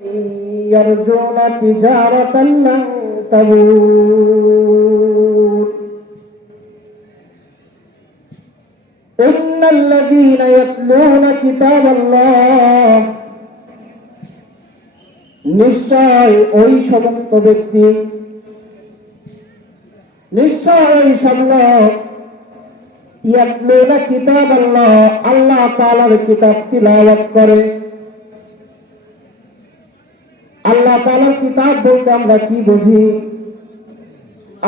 يرجون تجارة لن تبور إن الذين يتلون كتاب الله নিশ্চয় ওই সমস্ত ব্যক্তি নিশ্চয় ওই সমস্ত ইয়াতলুনা কিতাবাল্লাহ আল্লাহ তাআলার কিতাব তিলাওয়াত করে। আল্লাহ তাআলার কিতাব বলতে আমরা কি বুঝি?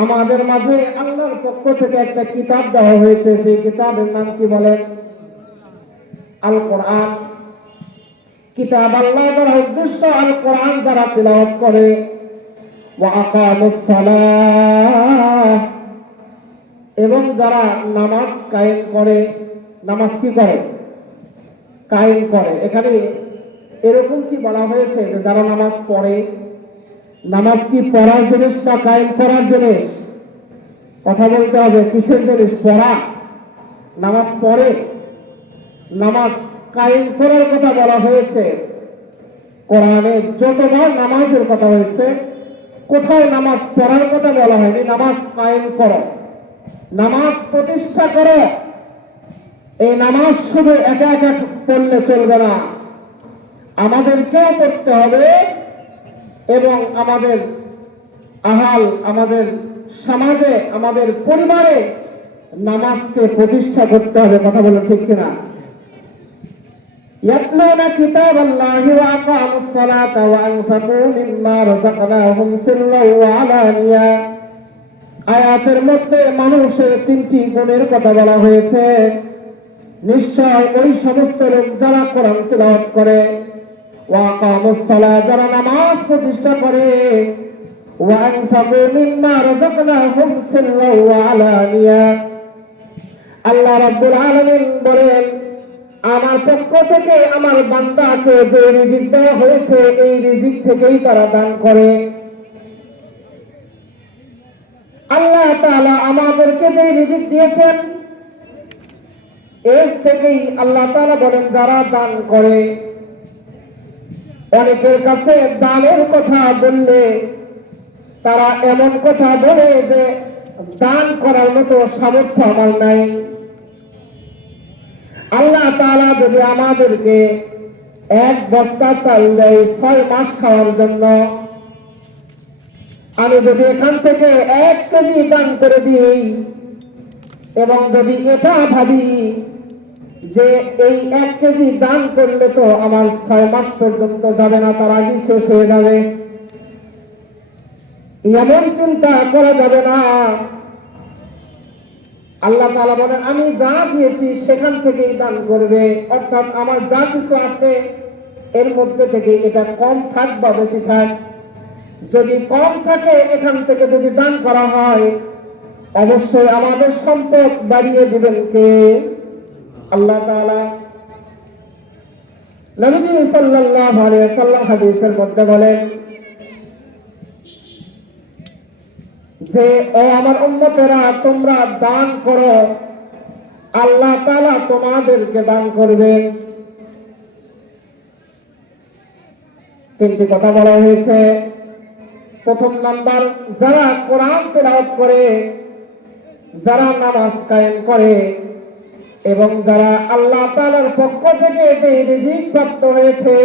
আমাদের মাঝে আল্লাহর পক্ষ থেকে একটা কিতাব দেওয়া হয়েছে, সেই কিতাবের নাম কি বলেন? আল কোরআন। কিতাব আল্লাহ দ্বারা উদ্দেশ্য আল কোরআন দ্বারা তিলাওয়াত করে। ওয়া আকামুস সালাহ, এবং যারা নামাজ কায়েম করে। নামাজ কি করে? কায়েম করে। এখানে এরকম কি বলা হয়েছে যে যারা নামাজ পড়ে? নামাজ কি পড়ার জিনিস না কায়েম করার জিনিস? কথা বলতে হবে, কিসের জিনিস? পড়া। নামাজ পড়ে, নামাজ কায়েম করার কথা বলা হয়েছে। কোরআনে যতবার নামাজের কথা হয়েছে, কোথাও নামাজ পড়ার কথা বলা হয়নি। নামাজ কায়েম করো, নামাজ প্রতিষ্ঠা করো। এই নামাজ শুধু একা একা পড়লে চলবে না, আমাদেরকেও পড়তে হবে এবং আমাদের আহাল, আমাদের সমাজে, আমাদের পরিবারে নামাজকে প্রতিষ্ঠা করতে হবে। কথা বলো ঠিক কিনা? ইয়াতলুনা কিতাবাল্লাহি ওয়া আকামুস সালাতা ওয়া আনফাকু মিম্মা রাযাকনাহুম সিররান ওয়া আলানিয়া। আয়াতের মধ্যে মানুষের তিনটি গুণের কথা বলা হয়েছে। নিশ্চয় ওই সমস্ত লোক যারা কোরআন তিলাওয়াত করে, ওয়া আকামুস সালাহ, যারা নামাজ প্রতিষ্ঠা করে, ওয়া আনফাকু মিম্মা রাযাকনাহুম সিররান ওয়া আলানিয়া। আল্লাহ রাব্বুল আলামিন বলেন, আমার পক্ষ থেকে আমার বান্দাকে যে রিজিক দেওয়া হয়েছে, এই রিজিক থেকেই তারা দান করে। আল্লাহ তাআলা আমাদেরকে যে রিজিক দিয়েছেন, এর থেকেই আল্লাহ তাআলা বলেন যারা দান করে। অনেকের কাছে দানের কথা বললে তারা এমন কথা বলে যে দান করার মতো সামর্থ্য আমার নাই। আল্লাহ তাআলা যদি আমাদেরকে এক বস্তা চাল দেয় 6 মাস খাওয়ার জন্য, আমি যদি এখান থেকে 1 কেজি দান করে দিই এবং যদি এটা ভাবি যে এই 1 কেজি দান করলে তো আমার 6 মাস পর্যন্ত যাবে না, তার আগে শেষ হয়ে যাবে, এমন চিন্তা করা যাবে না। আল্লাহ তাআলা বলেন আমি যা দিয়েছি সেখান থেকেই দান করবে, অর্থাৎ আমার যা কিছু আছে এর মধ্যে থেকে এটা কম থাক বা বেশি থাক, যদি কম থাকে এখান থেকে যদি দান করা হয়, অবশ্যই আমাদের সম্পদ বাড়িয়ে দিবেন কে? আল্লাহ তাআলা। নবী সাল্লাল্লাহু আলাইহি ওয়াসাল্লাম হাদিসের মধ্যে বলেন যে ও আমার উম্মতেরা, তোমরা দান করো, আল্লাহ তাআলা তোমাদেরকে দান করবেন। তিনটি কথা বলা হয়েছে। প্রথম নাম্বার, যারা কোরআন তেলাওয়াত করে, যারা নামাজ কায়েম করে এবং যারা আল্লাহ তাআলার পক্ষ থেকে যে রিজিক প্রাপ্ত হয়েছে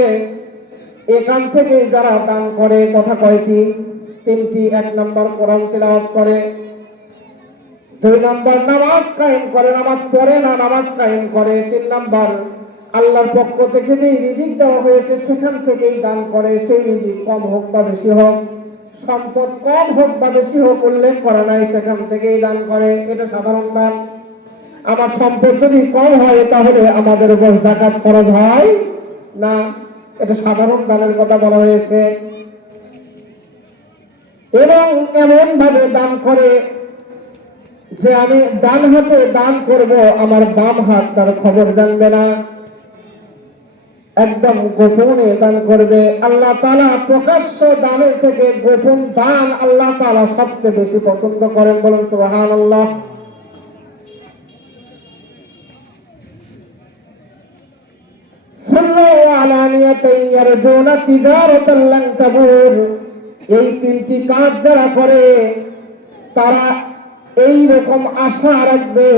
এখান থেকে যারা দান করে। কথা কয়টি? তিনটি। 1 নম্বর কোরআন তেলাওয়াত করে, 2 নম্বর নামাজ কায়েম করে, নামাজ পড়ে না নামাজ কায়েম করে, 3 নম্বর আল্লাহর পক্ষ থেকে যে রিজিক দেওয়া হয়েছে সেখান থেকেই দান করে। সেই রিজিক কম হোক বা বেশি হোক, সম্পদ কম হোক বা বেশি হোক, উল্লেখ করা নাই, সেখান থেকেই দান করে। এটা সাধারণ দান। আমার সম্পদ যদি কম হয় তাহলে আমাদের উপর যাকাত ফরজ হয় না, এটা সাধারণ দানের কথা বলা হয়েছে। এবং এমন ভাবে দান করে যে আমি ডান হাতে দান করব, আমার বাম হাত তার খবর জানবে না, একদম গোপনে দান করবে। আল্লাহ তাআলা প্রকাশ্য দানের থেকে গোপন দান আল্লাহ তাআলা সবচেয়ে বেশি পছন্দ করেন। বলুন সুবহানাল্লাহ। ওয়ালানিয়াতান ইয়ারজুনা তিজারাতান লান তাবুর। এই তিনটি কাজ যারা করে তারা এই রকম আশা রাখবে,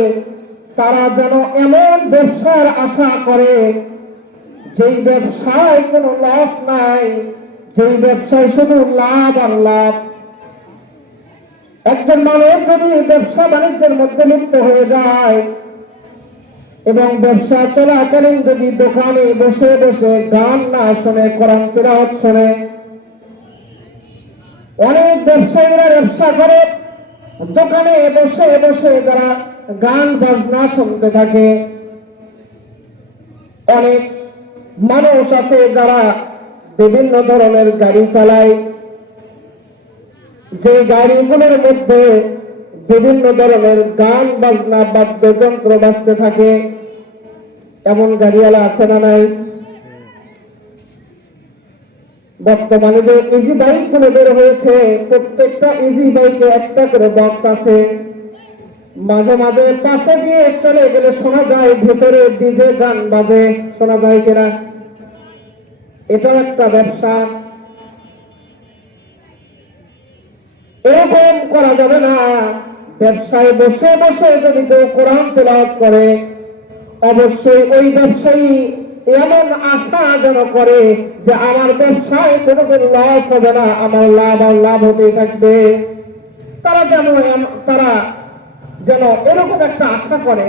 তারা যেন এমন ব্যবসার আশা করে যেই ব্যবসায় কোনো লস নাই, যেই ব্যবসায় শুধু লাভ আর লাভ। একজন মানুষ যদি ব্যবসা বাণিজ্যের মধ্যে লিপ্ত হয়ে যায় এবং ব্যবসা চলাকালীন যদি দোকানে বসে বসে গান না শোনে, কোরআন তিলাওয়াত শোনে, অনেক ব্যবসায়ীরা ব্যবসা করে দোকানে বসে বসে যারা গান বাজনা শুনতে থাকে। অনেক মানুষ আছে যারা বিভিন্ন ধরনের গাড়ি চালায়, যে গাড়িগুলোর মধ্যে বিভিন্ন ধরনের গান বাজনা বাদ্যযন্ত্র বাজতে থাকে। এমন গাড়িওয়ালা আছে না নাই? বর্তমানে যে ইজি বাইক গুলো বের হয়েছে, প্রত্যেকটা ইজি বাইকে একটা করে বক্স আছে। মাঝে মাঝে পাশে দিয়ে চলে গেলে শোনা যায় ভেতরে ডিজে গান বাজে, শোনা যায় কিনা? এটাও একটা ব্যবসা। এরকম করা যাবে না। ব্যবসায় বসে বসে যদি কেউ কোরআন তেলাওয়াত করে, অবশ্যই ওই ব্যবসায়ী এমন আশা যেন করে যে আমার ব্যবসায় কোনোদিন লস হবে না, আমার লাভ আর লাভ হতেই থাকবে। তারা যেন এরকম একটা আশা করে